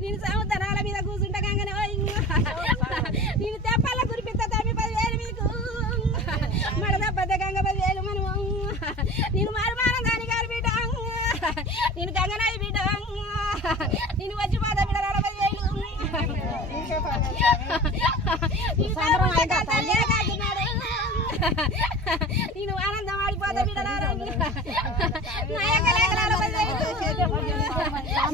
నేను సంవత్సరాల మీద కూర్చుంటే కాగానే నేను తెప్పాల కురిపిస్తా తమ్మి పదివేలు మీకు. మడద పెద్ద గంగ పదివేలు మనం నేను మరుమానం దాని గారి బిడ్డ. నేను గంగనాయి బిడ్డ. నేను వచ్చి బాధ బిడ్డ నలభై నేను ఆనందం ఆడిపోతా బిడ్డ నాయక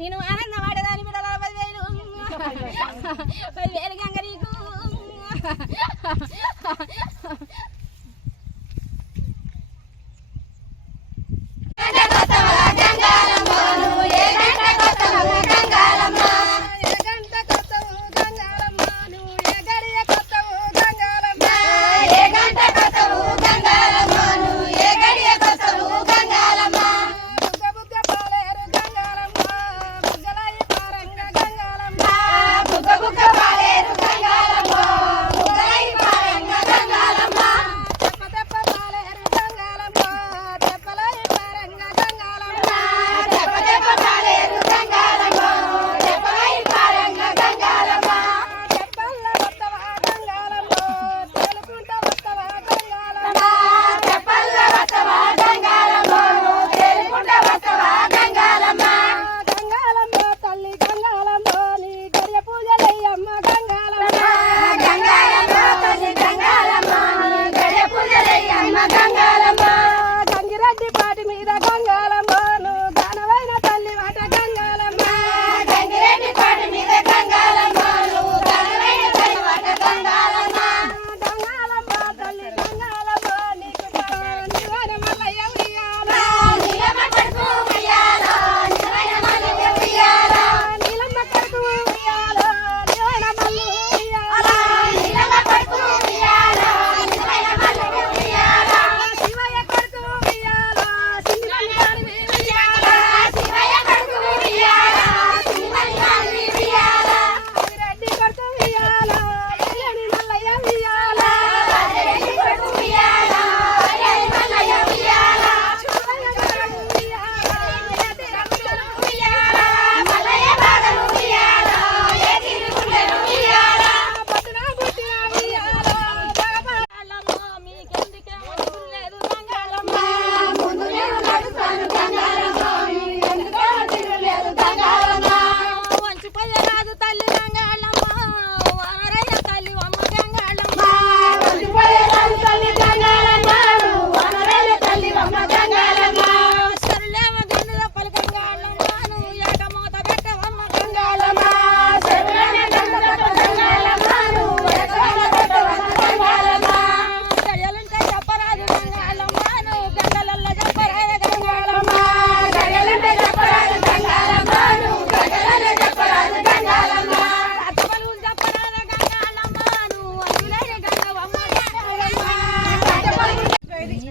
నేను ఆనంద వాడేదాని మీద పదివేలు. పదివేలు గంగ నీకు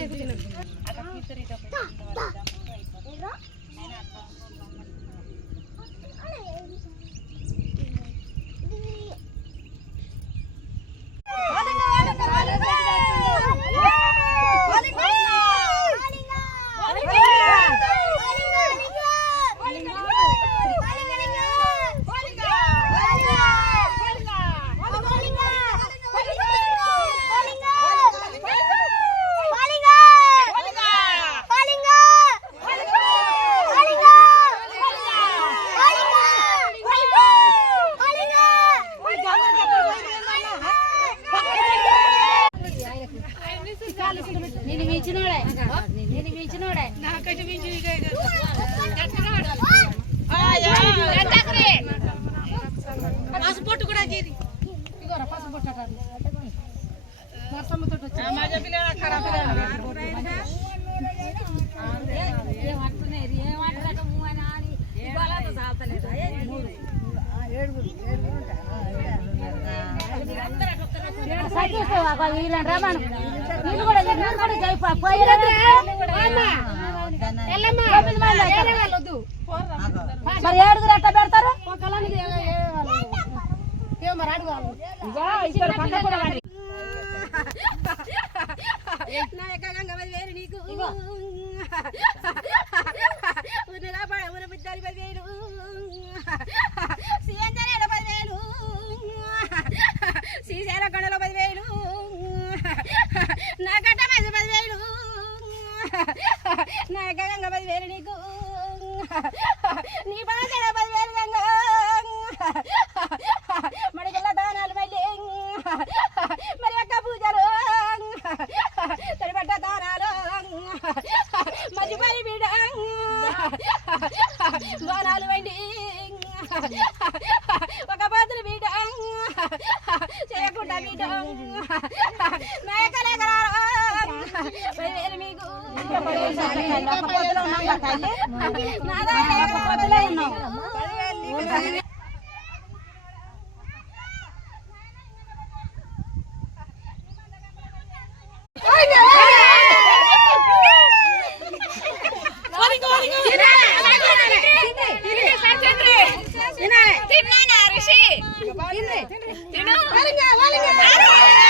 লেগে పాస్పోర్ట్ కూడా చేది ఇగోరా పాస్పోర్ట్ అటాడు నర్సమ్మ తోటి వచ్చా మా జబిల ఖరాబ్ ఏ వాటనే ఏ వాటన మూన అని ఇవాల తో సాల్తలేదు ఏడుగురు. ఏడుగురు. ఉంటారు అందరూ అక్కడ సైకిల్తో వీళ్ళని రామాను వీళ్ళు కూడా వీళ్ళు కూడా జై పోయిరా. యొక్క గంగ. పదివేలు నీకు నీ బాధ పదివేలు గంగ మడిగల్ల దానాలు మళ్ళీ మరి యొక్క పూజలు. తడిపట్ట దానాలు. మర్చిపోయి బిడ్డ బాణాలు వండి ఒక పాత్ర బిడ్డ చేయకుండా బిడ్డ నాయకలేకరారు ఋషి తిను. నాదా లేకపోతే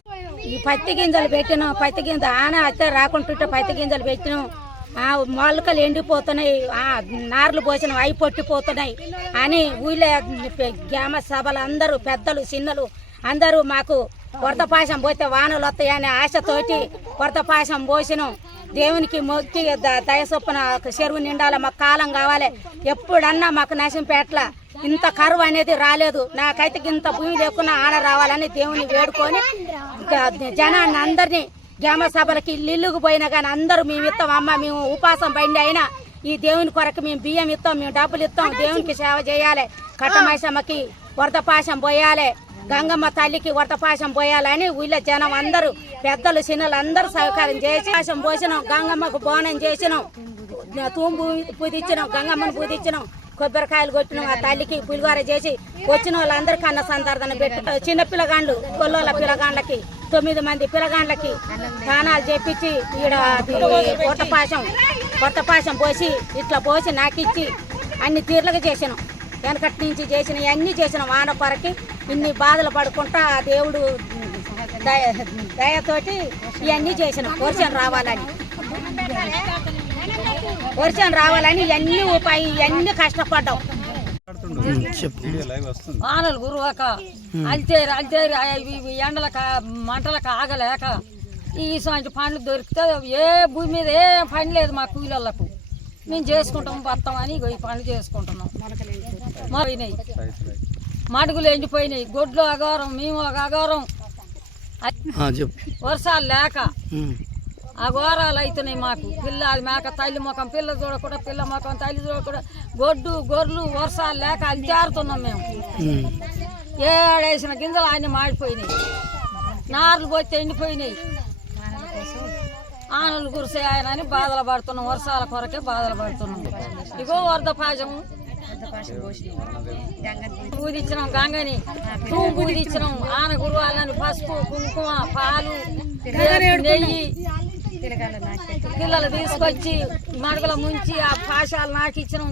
ఈ పత్తి గింజలు పెట్టినాం. పత్తి గింజ ఆన అత్త రాకుంటుంటే పత్తి గింజలు పెట్టినాం. ఆ మొలకలు ఎండిపోతున్నాయి. ఆ నార్లు పోసిన. అవి పొట్టిపోతున్నాయి అని ఊళ్ళో గ్రామ సభలు అందరూ పెద్దలు చిన్నలు అందరూ మాకు వరదపాశం పోతే వానలు వస్తాయనే ఆశతోటి వరదపాశం పోసినాం. దేవునికి మొక్కి దయసొప్పున చెరువు నిండాలి. మాకు కాలం కావాలి. ఎప్పుడన్నా మాకు నశం పెట్టల ఇంత కరువు అనేది రాలేదు. నాకైతే ఇంత భూమి లేకుండా ఆన రావాలని దేవుని వేడుకొని జనాన్ని అందరినీ గ్రామ సభలకి ఇల్లుకు పోయినా కానీ అందరూ మేము ఇస్తాం. అమ్మ మేము ఉపాసం బండి అయినా ఈ దేవుని కొరకు మేము బియ్యం ఇస్తాం మేము డబ్బులు ఇస్తాం. దేవునికి సేవ చేయాలి. కట్టమైసమ్మకి వరదపాశం పోయాలి. గంగమ్మ తల్లికి వరదపాశం పోయాలని ఊళ్ళో జనం అందరూ పెద్దలు చిన్నలు అందరూ సహకారం చేసి పాశం పోసినాం. గంగమ్మకు బోనం చేసినాం. తూంబు పూదిచ్చినాం గంగమ్మను పూదిచ్చినాం కొబ్బరికాయలు కొట్టినాం. ఆ తల్లికి పులిగోర చేసి వచ్చిన వాళ్ళందరికీ అన్న సందర్దన పెట్టి. చిన్న పిల్లగాండ్లు కొల్లోల పిల్లగాండ్లకి తొమ్మిది మంది పిల్లగాండ్లకి దానాలు చేపించి ఈడ కొత్త పాశం కొత్త పాశం పోసి ఇట్లా పోసి నాకిచ్చి అన్ని తీర్లకు చేసినాం. వెనకటి నుంచి చేసిన అన్ని చేసిన వాన కొరకి ఇన్ని బాధలు పడుకుంటా ఆ దేవుడు దయ దయతోటి ఇవన్నీ చేసినాం. వర్షం రావాలని. వర్షం రావాలని ఇవన్నీ ఉపాయి ఇవన్నీ కష్టపడ్డాం. వానలు గురువాక అల్తేరు అల్తేరు ఇవి ఎండలక మంటలకు ఆగలేక ఈ ఇటువంటి పండ్లు దొరికితే ఏ భూమి మీద ఏ పని లేదు మా కూలీలకు. మేము చేసుకుంటాం బతాం అని ఈ పనులు చేసుకుంటున్నాం. పోయినాయి మడుగులు ఎండిపోయినాయి గొడ్లు అగారం మేము ఒక అగారం వర్షాలు లేక అఘోరాలు అవుతున్నాయి మాకు. పిల్ల అది మేక తల్లి ముఖం పిల్ల చూడకుండా పిల్ల ముఖం తల్లి చూడకుండా గొడ్డు గొర్రెలు వర్షాలు లేక అల్చారుతున్నాం మేము. ఏడేసిన గింజలు అన్ని మాడిపోయినాయి. నార్లు పోతే ఎండిపోయినాయి. ఆనలు కురిసాయనని బాధలు పడుతున్నాం. వర్షాల కొరకే బాధలు పడుతున్నాం. ఇగో వరద పాజము పూదిచ్చినాం గంగని. పూదిచ్చినాం ఆన గురువాలని పసుపు కుంకుమ పాలు నెయ్యి. పిల్లలు తీసుకొచ్చి మడగల ముంచి ఆ పాశాలు నాకిచ్చినాం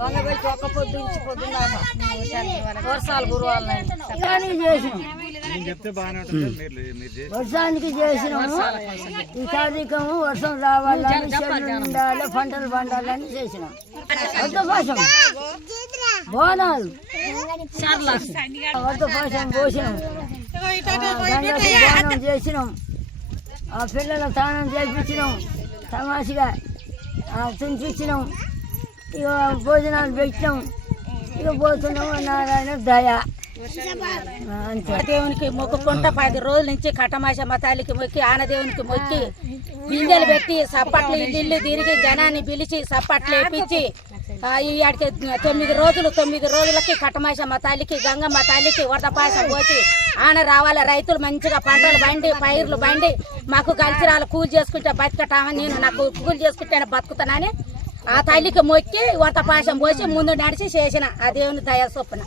వంగబెట్టి ఒక్క పొద్దు నుంచి పొద్దున్నాక వర్షాలు గురువాలని వర్షానికి చేసినాము. ఈ కార్యక్రమం వర్షం రావాలని చెట్లు ఉండాలి పంటలు పండాలని చేసినాం. వర్షపాతం బోనాలు. సర్లాసు వద్ద పోసాం పోసినాం. చేసినాం. ఆ పిల్లల స్నానం చేపించినాం. తమాషగా తుంచిచ్చినాం ఇక భోజనాలు పెట్టినాం. ఇక పోతున్నాం నారాయణ దయ. దేవునికి మొక్కుకుంటా పది రోజుల నుంచి కట్టమాష మతాలకి మొక్కి ఆనదేవునికి మొక్కి గింజలు పెట్టి సప్పట్లు ఇల్లు ఇల్లు తిరిగి జనాన్ని పిలిచి సప్పట్లు వేపించి ఆ, ఈ తొమ్మిది రోజులు తొమ్మిది రోజులకి కట్టమాసమ్మ తల్లికి గంగమ్మ తల్లికి వరదపాసం పోసి ఆన రావాలి రైతులు మంచిగా పంటలు బండి పైర్లు బండి మాకు కలిసిరాలు కూలి చేసుకుంటే బతకటామని నేను నాకు కూలి చేసుకుంటే బతుకుతానని ఆ తల్లికి మొక్కి వరదపాసం పోసి ముందు నడిచి చేసిన. ఆ దేవుని దయా చొప్పున.